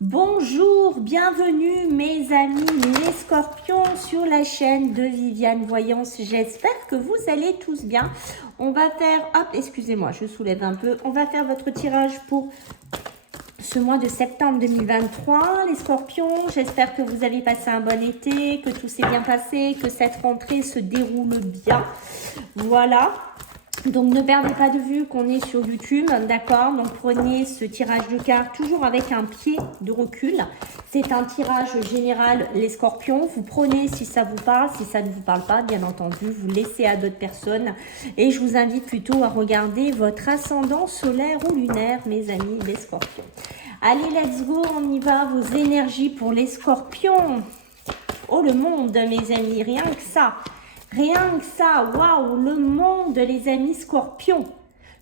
Bonjour, bienvenue mes amis les scorpions sur la chaîne de Viviane Voyance. J'espère que vous allez tous bien. On va faire, hop, excusez-moi, je soulève un peu. On va faire votre tirage pour ce mois de septembre 2023. Les scorpions, j'espère que vous avez passé un bon été, que tout s'est bien passé, que cette rentrée se déroule bien. Voilà. Donc, ne perdez pas de vue qu'on est sur YouTube, d'accord? Donc, prenez ce tirage de cartes toujours avec un pied de recul. C'est un tirage général, les scorpions. Vous prenez si ça vous parle, si ça ne vous parle pas, bien entendu, vous laissez à d'autres personnes. Et je vous invite plutôt à regarder votre ascendant solaire ou lunaire, mes amis, les scorpions. Allez, let's go, on y va. Vos énergies pour les scorpions. Oh, le monde, mes amis, rien que ça. Rien que ça, waouh, le monde, les amis scorpions.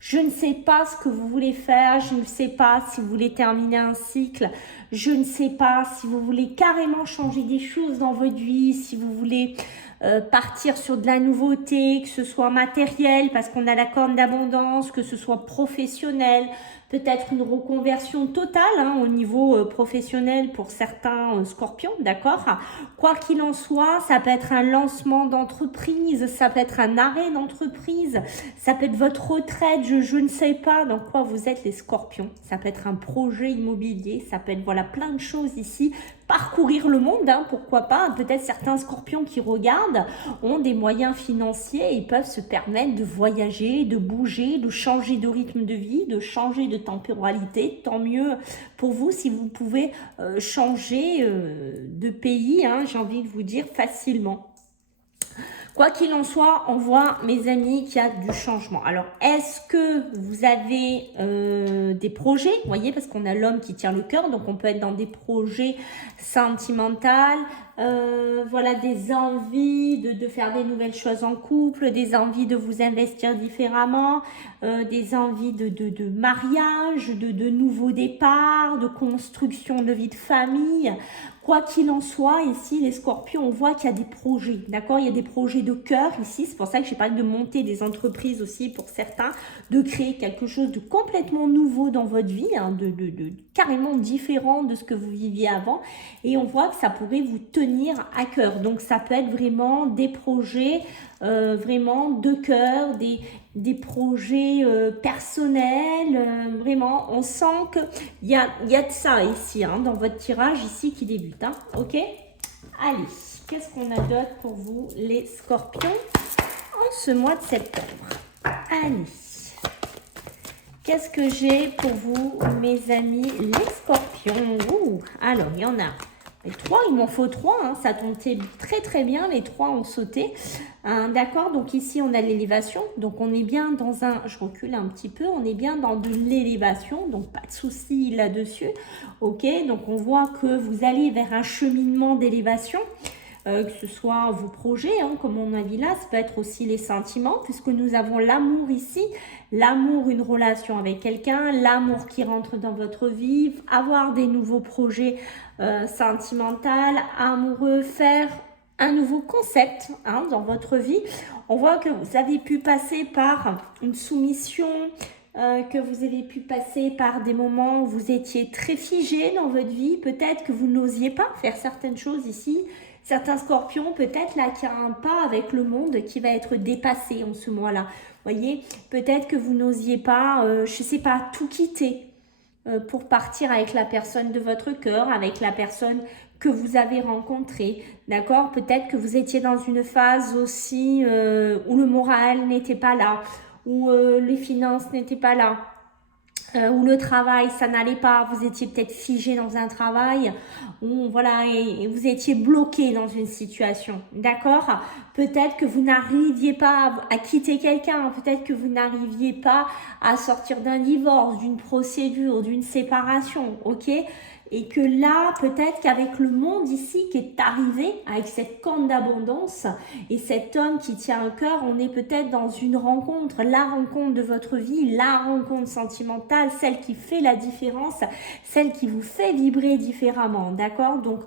Je ne sais pas ce que vous voulez faire, je ne sais pas si vous voulez terminer un cycle, je ne sais pas si vous voulez carrément changer des choses dans votre vie, si vous voulez partir sur de la nouveauté, que ce soit matériel, parce qu'on a la corne d'abondance, que ce soit professionnel, peut-être une reconversion totale au niveau professionnel pour certains scorpions, d'accord? Quoi qu'il en soit, ça peut être un lancement d'entreprise, ça peut être un arrêt d'entreprise, ça peut être votre retraite, je ne sais pas dans quoi vous êtes les scorpions. Ça peut être un projet immobilier, ça peut être voilà plein de choses ici. Parcourir le monde, pourquoi pas. Peut-être certains scorpions qui regardent ont des moyens financiers, ils peuvent se permettre de voyager, de bouger, de changer de rythme de vie, de changer de temporalité. Tant mieux pour vous si vous pouvez changer de pays, j'ai envie de vous dire facilement. Quoi qu'il en soit, on voit, mes amis, qu'il y a du changement. Alors, est-ce que vous avez des projets? Vous voyez, parce qu'on a l'homme qui tient le cœur, donc on peut être dans des projets sentimentaux, voilà, des envies de faire des nouvelles choses en couple, des envies de vous investir différemment, des envies de mariage, de nouveaux départs, de construction de vie de famille. Quoi qu'il en soit, ici, les scorpions, on voit qu'il y a des projets, d'accord? Il y a des projets de cœur ici, c'est pour ça que j'ai parlé de monter des entreprises aussi pour certains, de créer quelque chose de complètement nouveau dans votre vie, de carrément différent de ce que vous viviez avant. Et on voit que ça pourrait vous tenir à cœur. Donc, ça peut être vraiment des projets vraiment de cœur, des projets personnels, vraiment, on sent qu'il y a de ça ici, dans votre tirage ici qui débute, ok? Allez, qu'est-ce qu'on a d'autre pour vous, les scorpions, en ce mois de septembre? Allez, qu'est-ce que j'ai pour vous, mes amis, les scorpions? Alors, il y en a. Les trois, il m'en faut trois, ça tombait très très bien, les trois ont sauté, d'accord, donc ici on a l'élévation, donc on est bien dans un, je recule un petit peu, on est bien dans de l'élévation, donc pas de souci là-dessus, ok, donc on voit que vous allez vers un cheminement d'élévation, que ce soit vos projets, comme on a dit là, ça peut être aussi les sentiments, puisque nous avons l'amour ici, l'amour, une relation avec quelqu'un, l'amour qui rentre dans votre vie, avoir des nouveaux projets sentimentaux, amoureux, faire un nouveau concept dans votre vie. On voit que vous avez pu passer par une soumission, que vous avez pu passer par des moments où vous étiez très figé dans votre vie, peut-être que vous n'osiez pas faire certaines choses ici. Certains scorpions, peut-être là, qu'il y a un pas avec le monde qui va être dépassé en ce mois-là. Voyez, peut-être que vous n'osiez pas, je ne sais pas, tout quitter pour partir avec la personne de votre cœur, avec la personne que vous avez rencontrée, d'accord? Peut-être que vous étiez dans une phase aussi où le moral n'était pas là, où les finances n'étaient pas là, où le travail, ça n'allait pas, vous étiez peut-être figé dans un travail, où, voilà, et vous étiez bloqué dans une situation, d'accord? Peut-être que vous n'arriviez pas à quitter quelqu'un, peut-être que vous n'arriviez pas à sortir d'un divorce, d'une procédure, d'une séparation, ok? Et que là, peut-être qu'avec le monde ici qui est arrivé, avec cette corne d'abondance et cet homme qui tient un cœur, on est peut-être dans une rencontre, la rencontre de votre vie, la rencontre sentimentale, fondamentale, celle qui fait la différence, celle qui vous fait vibrer différemment, d'accord? Donc,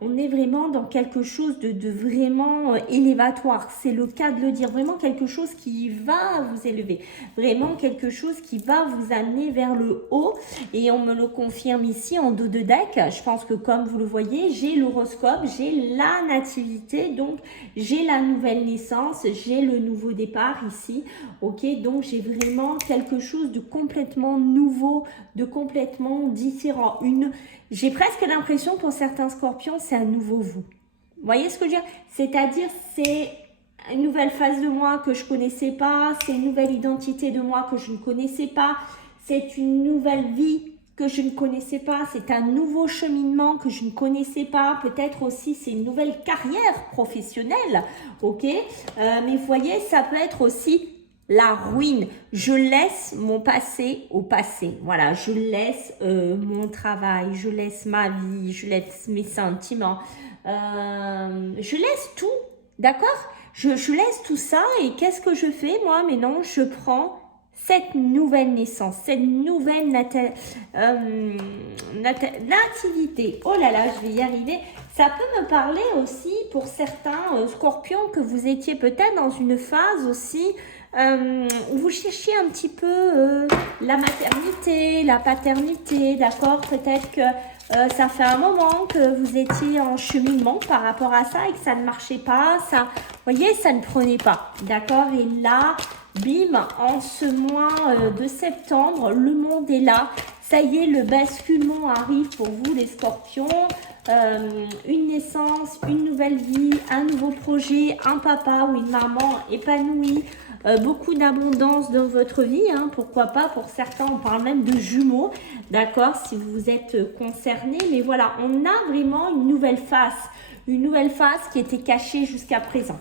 on est vraiment dans quelque chose de vraiment élévatoire, c'est le cas de le dire, vraiment quelque chose qui va vous élever, vraiment quelque chose qui va vous amener vers le haut, et on me le confirme ici en dos de deck. Je pense que comme vous le voyez, j'ai l'horoscope, j'ai la nativité, donc j'ai la nouvelle naissance, j'ai le nouveau départ ici, ok? Donc j'ai vraiment quelque chose de complètement nouveau, de complètement différent. J'ai presque l'impression pour certains scorpions, c'est un nouveau vous. Vous voyez ce que je veux dire? C'est-à-dire, c'est une nouvelle phase de moi que je ne connaissais pas, c'est une nouvelle identité de moi que je ne connaissais pas, c'est une nouvelle vie que je ne connaissais pas, c'est un nouveau cheminement que je ne connaissais pas, peut-être aussi c'est une nouvelle carrière professionnelle, ok? Mais vous voyez, ça peut être aussi la ruine. Je laisse mon passé au passé. Voilà, je laisse mon travail, je laisse ma vie, je laisse mes sentiments, je laisse tout, d'accord? Je laisse tout ça et qu'est-ce que je fais moi? Mais non, je prends cette nouvelle naissance, cette nouvelle nativité. Oh là là, je vais y arriver. Ça peut me parler aussi pour certains scorpions que vous étiez peut-être dans une phase aussi où vous cherchiez un petit peu la maternité, la paternité, d'accord? Peut-être que ça fait un moment que vous étiez en cheminement par rapport à ça et que ça ne marchait pas, ça, vous voyez, ça ne prenait pas, d'accord? Et là, bim, en ce mois de septembre, le monde est là. Ça y est, le basculement arrive pour vous les scorpions. Une naissance, une nouvelle vie, un nouveau projet, un papa ou une maman épanouie. Beaucoup d'abondance dans votre vie, hein, pourquoi pas, pour certains on parle même de jumeaux, d'accord, si vous êtes concernés, mais voilà, on a vraiment une nouvelle face qui était cachée jusqu'à présent.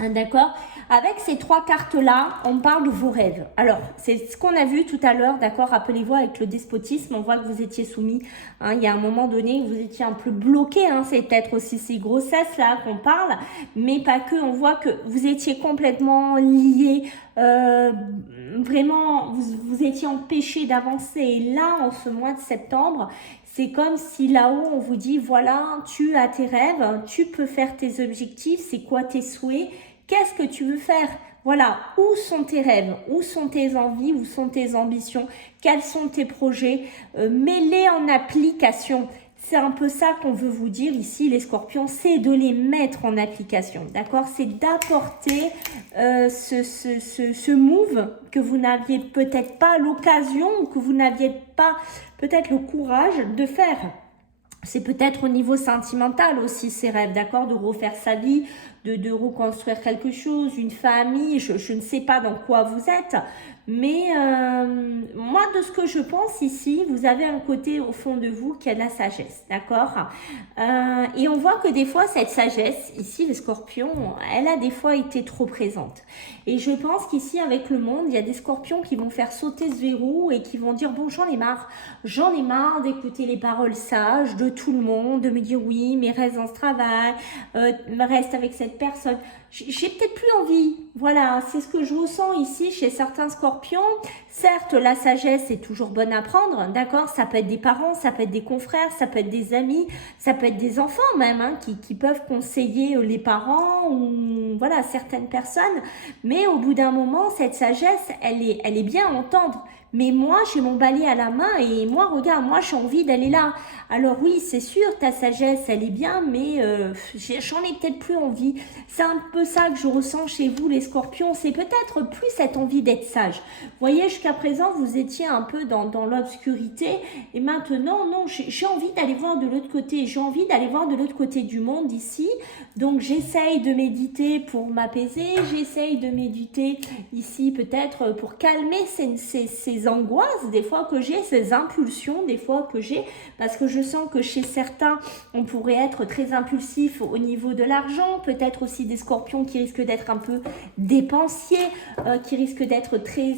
D'accord? Avec ces trois cartes-là, on parle de vos rêves. Alors, c'est ce qu'on a vu tout à l'heure, d'accord? Rappelez-vous, avec le despotisme, on voit que vous étiez soumis. Hein, il y a un moment donné, vous étiez un peu bloqué. Hein, c'est peut-être aussi ces grossesses-là qu'on parle, mais pas que. On voit que vous étiez complètement liés. Vraiment, vous étiez empêché d'avancer. Et là, en ce mois de septembre, c'est comme si là-haut, on vous dit, voilà, tu as tes rêves, tu peux faire tes objectifs, c'est quoi tes souhaits, qu'est-ce que tu veux faire? Voilà, où sont tes rêves, où sont tes envies, où sont tes ambitions, quels sont tes projets, mets-les en application. C'est un peu ça qu'on veut vous dire ici, les scorpions, c'est de les mettre en application, d'accord? C'est d'apporter ce move que vous n'aviez peut-être pas l'occasion ou que vous n'aviez pas peut-être le courage de faire. C'est peut-être au niveau sentimental aussi ces rêves, d'accord? De refaire sa vie, de reconstruire quelque chose, une famille, je ne sais pas dans quoi vous êtes. Mais moi, de ce que je pense ici, vous avez un côté au fond de vous qui a de la sagesse, d'accord? Et on voit que des fois, cette sagesse, ici, les scorpions, elle a des fois été trop présente. Et je pense qu'ici, avec le monde, il y a des scorpions qui vont faire sauter ce verrou et qui vont dire, bon, j'en ai marre d'écouter les paroles sages de tout le monde, de me dire, oui, mais reste dans ce travail, reste avec cette personne. J'ai peut-être plus envie. Voilà, c'est ce que je ressens ici chez certains scorpions. Certes, la sagesse est toujours bonne à prendre, d'accord? Ça peut être des parents, ça peut être des confrères, ça peut être des amis, ça peut être des enfants même, hein, qui peuvent conseiller les parents ou voilà, certaines personnes. Mais au bout d'un moment, cette sagesse, elle est bien à entendre. Mais moi, j'ai mon balai à la main et moi, regarde, moi, j'ai envie d'aller là. Alors oui, c'est sûr, ta sagesse, elle est bien, mais j'en ai peut-être plus envie. C'est un peu ça que je ressens chez vous, les scorpions. C'est peut-être plus cette envie d'être sage. Vous voyez, jusqu'à présent, vous étiez un peu dans l'obscurité. Et maintenant, non, j'ai envie d'aller voir de l'autre côté. J'ai envie d'aller voir de l'autre côté du monde ici. Donc, j'essaye de méditer pour m'apaiser. J'essaye de méditer ici, peut-être pour calmer ces angoisses, des fois que j'ai, ces impulsions, des fois que j'ai, parce que je sens que chez certains, on pourrait être très impulsif au niveau de l'argent, peut-être aussi des scorpions qui risquent d'être un peu dépensiers, qui risquent d'être très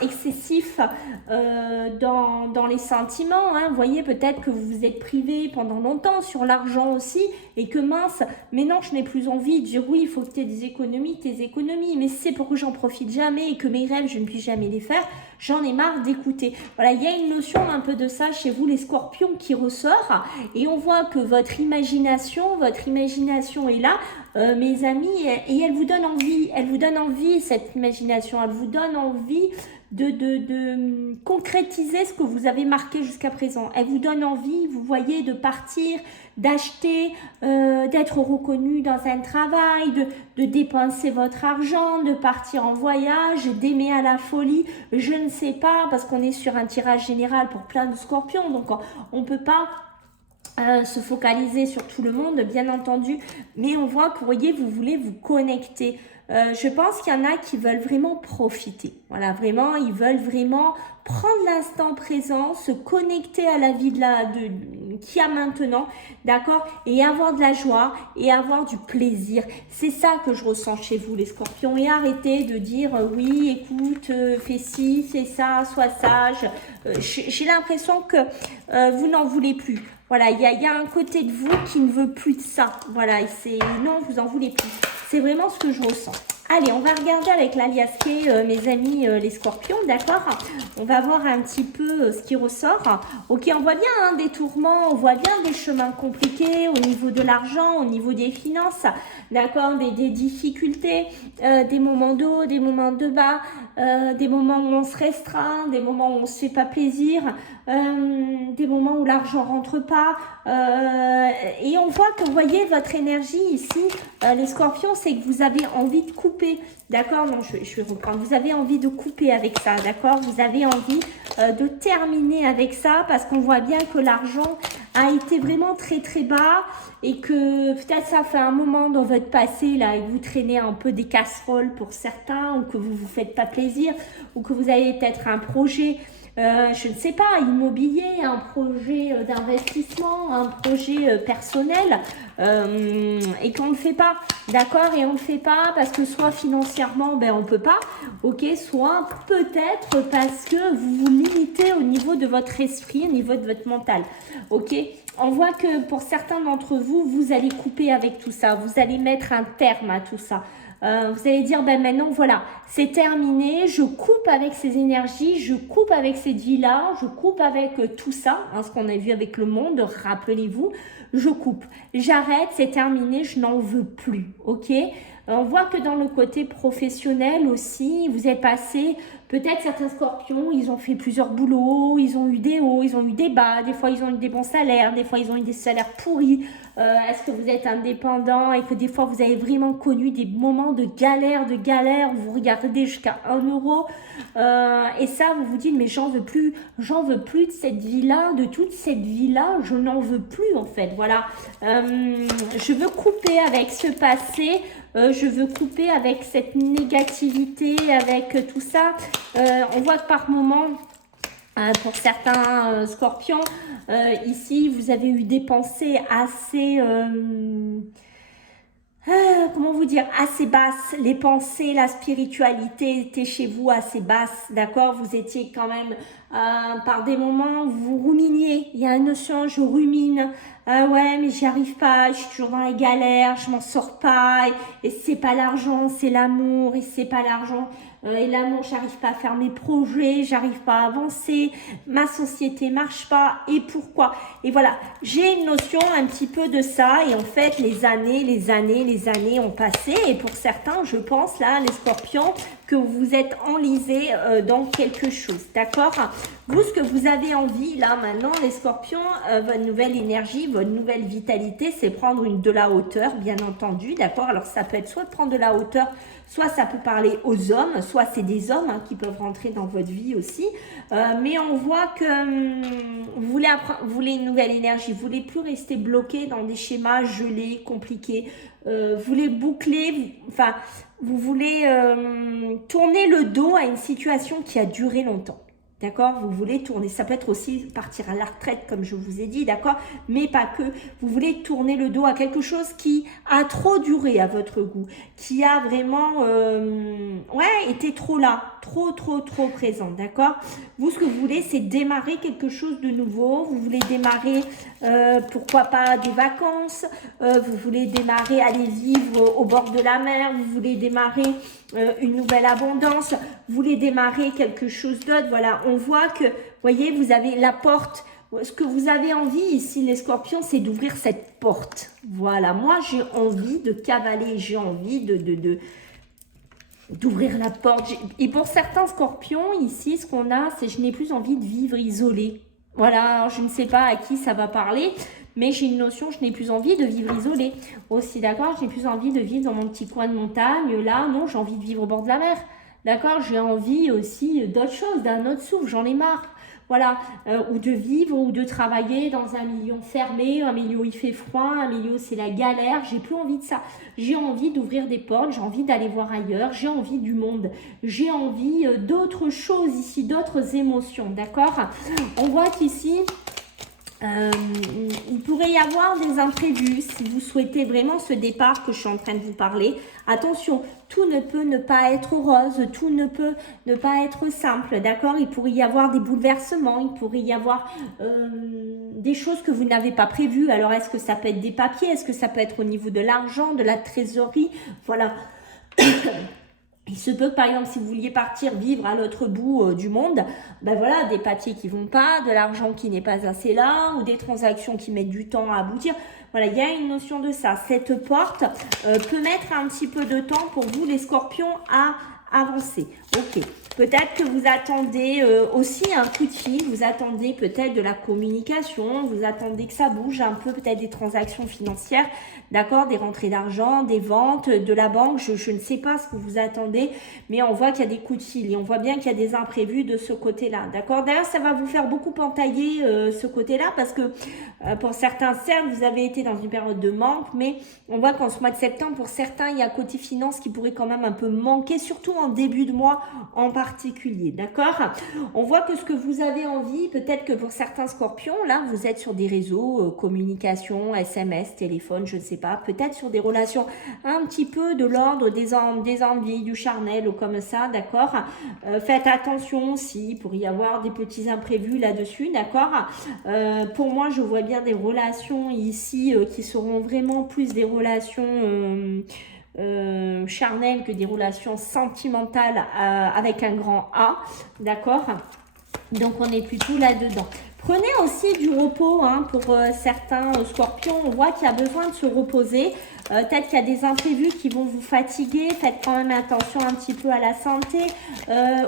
excessifs dans les sentiments. Hein. Vous voyez, peut-être que vous vous êtes privé pendant longtemps sur l'argent aussi, et que mince, mais non, je n'ai plus envie de dire oui, il faut que tu aies des économies, tes économies, mais c'est pour que j'en profite jamais et que mes rêves, je ne puisse jamais les faire. j'en ai marre d'écouter. Voilà, il y a une notion un peu de ça chez vous les scorpions qui ressort et on voit que votre imagination est là, mes amis, et elle vous donne envie cette imagination, elle vous donne envie de concrétiser ce que vous avez marqué jusqu'à présent. Elle vous donne envie, vous voyez, de partir, d'acheter, d'être reconnu dans un travail, de dépenser votre argent, de partir en voyage, d'aimer à la folie, je ne sais pas, parce qu'on est sur un tirage général pour plein de scorpions, donc on ne peut pas se focaliser sur tout le monde, bien entendu, mais on voit que, vous voyez, vous voulez vous connecter. Je pense qu'il y en a qui veulent vraiment profiter. Voilà, vraiment, ils veulent vraiment prendre l'instant présent, se connecter à la vie qu'il y a maintenant, d'accord, et avoir de la joie et avoir du plaisir. C'est ça que je ressens chez vous, les scorpions. Et arrêtez de dire oui, écoute, fais ci, fais ça, sois sage. J'ai l'impression que vous n'en voulez plus. Voilà, il y a un côté de vous qui ne veut plus de ça. Voilà, non, vous en voulez plus. C'est vraiment ce que je ressens. Allez, on va regarder avec l'alias K, mes amis les scorpions, d'accord? On va voir un petit peu ce qui ressort. Ok, on voit bien hein, des tourments, on voit bien des chemins compliqués au niveau de l'argent, au niveau des finances, d'accord? Des difficultés, des moments de haut, des moments de bas, des moments où on se restreint, des moments où on ne se fait pas plaisir, des moments où l'argent rentre pas. Et on voit que, vous voyez, votre énergie ici, les scorpions, c'est que vous avez envie de couper, d'accord? Non, je vais reprendre. Vous avez envie de couper avec ça, d'accord? Vous avez envie de terminer avec ça parce qu'on voit bien que l'argent a été vraiment très très bas et que peut-être ça fait un moment dans votre passé là et que vous traînez un peu des casseroles pour certains ou que vous vous faites pas plaisir ou que vous avez peut-être un projet je ne sais pas, immobilier, un projet d'investissement, un projet personnel et qu'on ne fait pas, d'accord? Et on ne fait pas parce que soit financièrement, ben on peut pas, ok? Soit peut-être parce que vous vous limitez au niveau de votre esprit, au niveau de votre mental, ok? On voit que pour certains d'entre vous, vous allez couper avec tout ça, vous allez mettre un terme à tout ça. Vous allez dire, ben maintenant, voilà, c'est terminé, je coupe avec ces énergies, je coupe avec cette vie-là, je coupe avec tout ça, hein, ce qu'on a vu avec le monde, rappelez-vous, je coupe, j'arrête, c'est terminé, je n'en veux plus, ok? On voit que dans le côté professionnel aussi, vous êtes passé, peut-être certains scorpions, ils ont fait plusieurs boulots, ils ont eu des hauts, ils ont eu des bas, des fois ils ont eu des bons salaires, des fois ils ont eu des salaires pourris. Est-ce que vous êtes indépendant et que des fois vous avez vraiment connu des moments de galère, où vous regardez jusqu'à 1 euro et ça vous vous dites mais j'en veux plus de cette vie-là, de toute cette vie-là, je n'en veux plus en fait, voilà. Je veux couper avec ce passé, je veux couper avec cette négativité, avec tout ça. On voit que par moment, pour certains scorpions, ici, vous avez eu des pensées assez... comment vous dire, assez basses. Les pensées, la spiritualité étaient chez vous assez basses, d'accord? Vous étiez quand même, par des moments, vous ruminiez. Il y a une notion, je rumine. Ouais, mais j'y arrive pas, je suis toujours dans les galères, je m'en sors pas. Et c'est pas l'argent, c'est l'amour. Et c'est pas l'argent et l'amour, j'arrive pas à faire mes projets, j'arrive pas à avancer, ma société marche pas. Et pourquoi? Et voilà, j'ai une notion un petit peu de ça. Et en fait, les années ont passé. Et pour certains, je pense là, les scorpions, que vous êtes enlisés dans quelque chose, d'accord? Vous, ce que vous avez envie, là, maintenant, les scorpions, votre nouvelle énergie, votre nouvelle vitalité, c'est prendre de la hauteur, bien entendu, d'accord? Alors, ça peut être soit de prendre de la hauteur, soit ça peut parler aux hommes, soit c'est des hommes hein, qui peuvent rentrer dans votre vie aussi. Mais on voit que vous voulez une nouvelle énergie, vous voulez plus rester bloqué dans des schémas gelés, compliqués. Vous voulez boucler, enfin, vous voulez tourner le dos à une situation qui a duré longtemps. D'accord? Vous voulez tourner, ça peut être aussi partir à la retraite comme je vous ai dit, d'accord? Mais pas que, vous voulez tourner le dos à quelque chose qui a trop duré à votre goût, qui a vraiment, ouais, été trop là, trop présent, d'accord? Vous, ce que vous voulez, c'est démarrer quelque chose de nouveau. Vous voulez démarrer, pourquoi pas, des vacances. Vous voulez démarrer, aller vivre au bord de la mer. Vous voulez démarrer une nouvelle abondance. Vous voulez démarrer quelque chose d'autre. Voilà, on voit que, voyez, vous avez la porte. Ce que vous avez envie ici, les scorpions, c'est d'ouvrir cette porte. Voilà, moi, j'ai envie de cavaler. J'ai envie d'ouvrir la porte. Et pour certains scorpions, ici, ce qu'on a, c'est je n'ai plus envie de vivre isolé. Voilà, alors je ne sais pas à qui ça va parler, mais j'ai une notion, je n'ai plus envie de vivre isolé. Aussi, d'accord, je n'ai plus envie de vivre dans mon petit coin de montagne. Là, non, j'ai envie de vivre au bord de la mer. D'accord, j'ai envie aussi d'autre chose, d'un autre souffle, j'en ai marre. Voilà, ou de vivre ou de travailler dans un milieu fermé, un milieu où il fait froid, un milieu où c'est la galère. J'ai plus envie de ça. J'ai envie d'ouvrir des portes, j'ai envie d'aller voir ailleurs, j'ai envie du monde. J'ai envie d'autres choses ici, d'autres émotions, d'accord? On voit qu'ici, il pourrait y avoir des imprévus si vous souhaitez vraiment ce départ que je suis en train de vous parler. Attention, tout ne peut ne pas être rose, tout ne peut ne pas être simple, d'accord? Il pourrait y avoir des bouleversements, il pourrait y avoir des choses que vous n'avez pas prévues. Alors, est-ce que ça peut être des papiers? Est-ce que ça peut être au niveau de l'argent, de la trésorerie? Voilà. Il se peut que, par exemple, si vous vouliez partir vivre à l'autre bout du monde, ben voilà, des papiers qui vont pas, de l'argent qui n'est pas assez là, ou des transactions qui mettent du temps à aboutir. Voilà, il y a une notion de ça. Cette porte peut mettre un petit peu de temps pour vous, les scorpions, à avancer. Ok. Peut-être que vous attendez aussi un coup de fil, vous attendez peut-être de la communication, vous attendez que ça bouge un peu, peut-être des transactions financières, d'accord, des rentrées d'argent, des ventes, de la banque, je ne sais pas ce que vous attendez, mais on voit qu'il y a des coups de fil et on voit bien qu'il y a des imprévus de ce côté-là, d'accord. D'ailleurs, ça va vous faire beaucoup entailler ce côté-là parce que pour certains, certes, vous avez été dans une période de manque, mais on voit qu'en ce mois de septembre, pour certains, il y a côté finance qui pourrait quand même un peu manquer, surtout en début de mois en particulier, d'accord. On voit que ce que vous avez envie, peut-être que pour certains scorpions, là, vous êtes sur des réseaux, communication, SMS, téléphone, je ne sais pas, peut-être sur des relations un petit peu de l'ordre des envies, du charnel ou comme ça, d'accord. Faites attention aussi, il pourrait y avoir des petits imprévus là-dessus, d'accord. Pour moi, je vois bien des relations ici qui seront vraiment plus des relations charnelles que des relations sentimentales avec un grand A, d'accord. Donc on est plutôt là-dedans. Prenez aussi du repos hein, pour certains scorpions. On voit qu'il y a besoin de se reposer. Peut-être qu'il y a des imprévus qui vont vous fatiguer. Faites quand même attention un petit peu à la santé,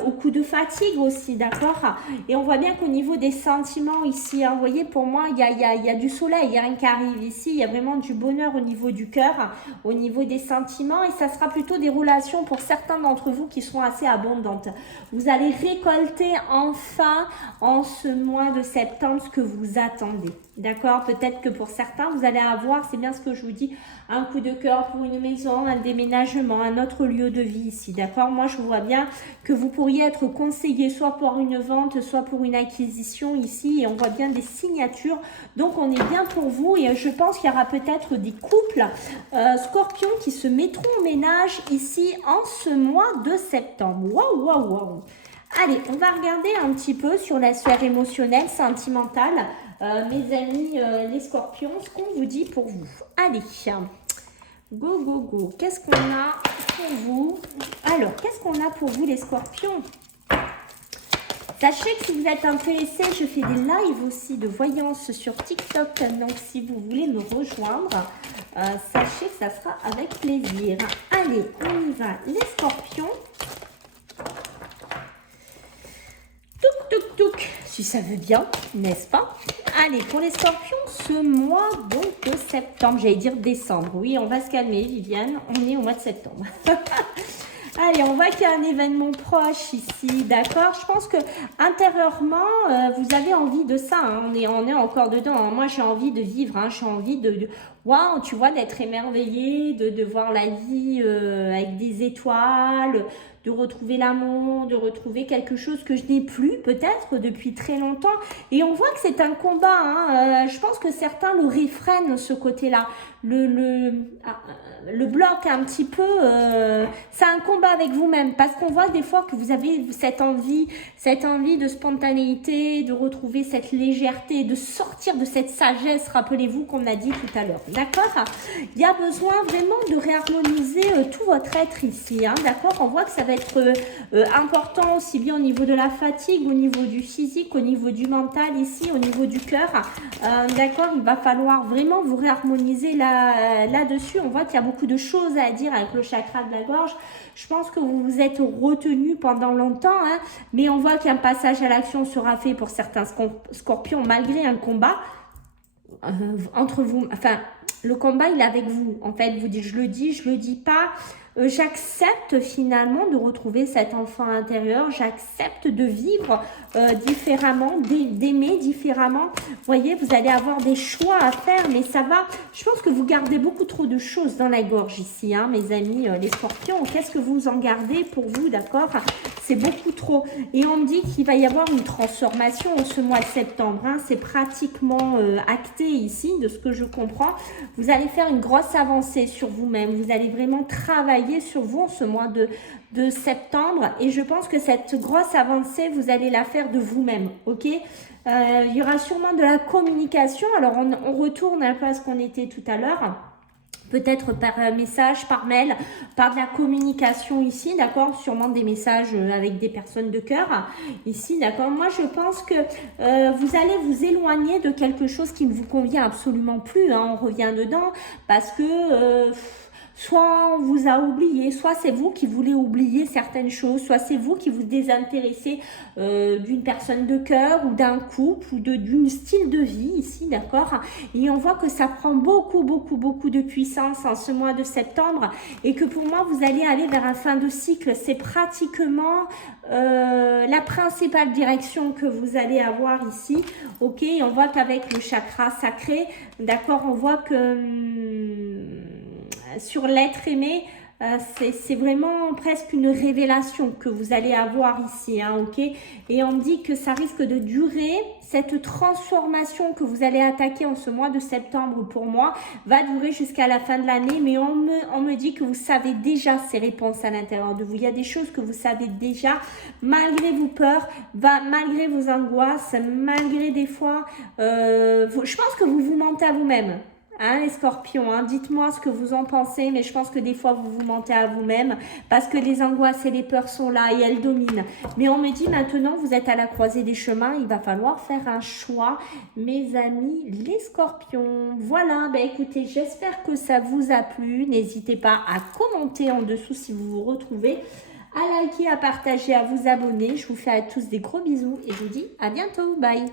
au coup de fatigue aussi, d'accord. Et on voit bien qu'au niveau des sentiments ici, hein, vous voyez, pour moi, il y a du soleil, il y a rien qui arrive ici. Il y a vraiment du bonheur au niveau du cœur, au niveau des sentiments. Et ça sera plutôt des relations pour certains d'entre vous qui seront assez abondantes. Vous allez récolter enfin en ce mois de septembre ce que vous attendez. D'accord? Peut-être que pour certains, vous allez avoir, c'est bien ce que je vous dis, un coup de cœur pour une maison, un déménagement, un autre lieu de vie ici. D'accord? Moi, je vois bien que vous pourriez être conseillé soit pour une vente, soit pour une acquisition ici. Et on voit bien des signatures. Donc, on est bien pour vous. Et je pense qu'il y aura peut-être des couples scorpions qui se mettront au ménage ici en ce mois de septembre. Waouh, waouh, waouh! Allez, on va regarder un petit peu sur la sphère émotionnelle, sentimentale. Mes amis les scorpions, ce qu'on vous dit pour vous. Allez, go, go, go. Qu'est-ce qu'on a pour vous? Alors, qu'est-ce qu'on a pour vous les scorpions? Sachez que si vous êtes intéressé, je fais des lives aussi de voyance sur TikTok. Donc, si vous voulez me rejoindre, sachez que ça sera avec plaisir. Allez, on y va. Les scorpions. Touk, touk, touk. Si ça veut bien, n'est-ce pas? Allez, pour les scorpions, ce mois donc de septembre, j'allais dire décembre. Oui, on va se calmer, Viviane. On est au mois de septembre. Allez, on voit qu'il y a un événement proche ici, d'accord. Je pense que intérieurement, vous avez envie de ça. Hein. On est encore dedans. Hein. Moi, j'ai envie de vivre. Hein. J'ai envie waouh, tu vois, d'être émerveillée, de voir la vie avec des étoiles, de retrouver l'amour, de retrouver quelque chose que je n'ai plus peut-être depuis très longtemps. Et on voit que c'est un combat, hein. Je pense que certains le réfrènent ce côté-là, le bloquent un petit peu. C'est un combat avec vous-même parce qu'on voit des fois que vous avez cette envie de spontanéité, de retrouver cette légèreté, de sortir de cette sagesse, rappelez-vous qu'on a dit tout à l'heure, d'accord? Il y a besoin vraiment de réharmoniser tout votre être ici, hein, d'accord? On voit que ça va être important aussi bien au niveau de la fatigue, au niveau du physique, au niveau du mental ici, au niveau du cœur, d'accord? Il va falloir vraiment vous réharmoniser là-dessus. On voit qu'il y a beaucoup de choses à dire avec le chakra de la gorge. Je pense que vous vous êtes retenu pendant longtemps, hein, mais on voit qu'un passage à l'action sera fait pour certains scorpions malgré un combat entre vous. Enfin, le combat, il est avec vous. En fait, vous dites, je le dis pas. J'accepte finalement de retrouver cet enfant intérieur. J'accepte de vivre différemment, d'aimer différemment. Vous voyez, vous allez avoir des choix à faire, mais ça va. Je pense que vous gardez beaucoup trop de choses dans la gorge ici, hein, mes amis, les scorpions. Qu'est-ce que vous en gardez pour vous, d'accord? C'est beaucoup trop. Et on me dit qu'il va y avoir une transformation en ce mois de septembre, hein. C'est pratiquement acté ici, de ce que je comprends. Vous allez faire une grosse avancée sur vous-même. Vous allez vraiment travailler sur vous en ce mois de septembre. Et je pense que cette grosse avancée, vous allez la faire de vous-même, ok? Il y aura sûrement de la communication. Alors, on retourne un peu à ce qu'on était tout à l'heure. Peut-être par message, par mail, par de la communication ici, d'accord? Sûrement des messages avec des personnes de cœur ici, d'accord? Moi, je pense que vous allez vous éloigner de quelque chose qui ne vous convient absolument plus, hein. On revient dedans parce que... soit on vous a oublié, soit c'est vous qui voulez oublier certaines choses, soit c'est vous qui vous désintéressez d'une personne de cœur ou d'un couple ou d'une style de vie ici, d'accord? Et on voit que ça prend beaucoup de puissance en ce mois de septembre et que pour moi, vous allez aller vers un fin de cycle. C'est pratiquement la principale direction que vous allez avoir ici, ok? Et on voit qu'avec le chakra sacré, d'accord, on voit que... sur l'être aimé, c'est vraiment presque une révélation que vous allez avoir ici, hein, ok? Et on me dit que ça risque de durer, cette transformation que vous allez attaquer en ce mois de septembre pour moi, va durer jusqu'à la fin de l'année, mais on me dit que vous savez déjà ces réponses à l'intérieur de vous. Il y a des choses que vous savez déjà, malgré vos peurs, malgré vos angoisses, malgré des fois, je pense que vous vous mentez à vous-même. Hein, les scorpions, hein, dites-moi ce que vous en pensez, mais je pense que des fois vous vous mentez à vous-même parce que les angoisses et les peurs sont là et elles dominent. Mais on me dit maintenant vous êtes à la croisée des chemins, il va falloir faire un choix, mes amis les scorpions. Voilà, ben écoutez, j'espère que ça vous a plu. N'hésitez pas à commenter en dessous si vous vous retrouvez, à liker, à partager, à vous abonner. Je vous fais à tous des gros bisous et je vous dis à bientôt, bye.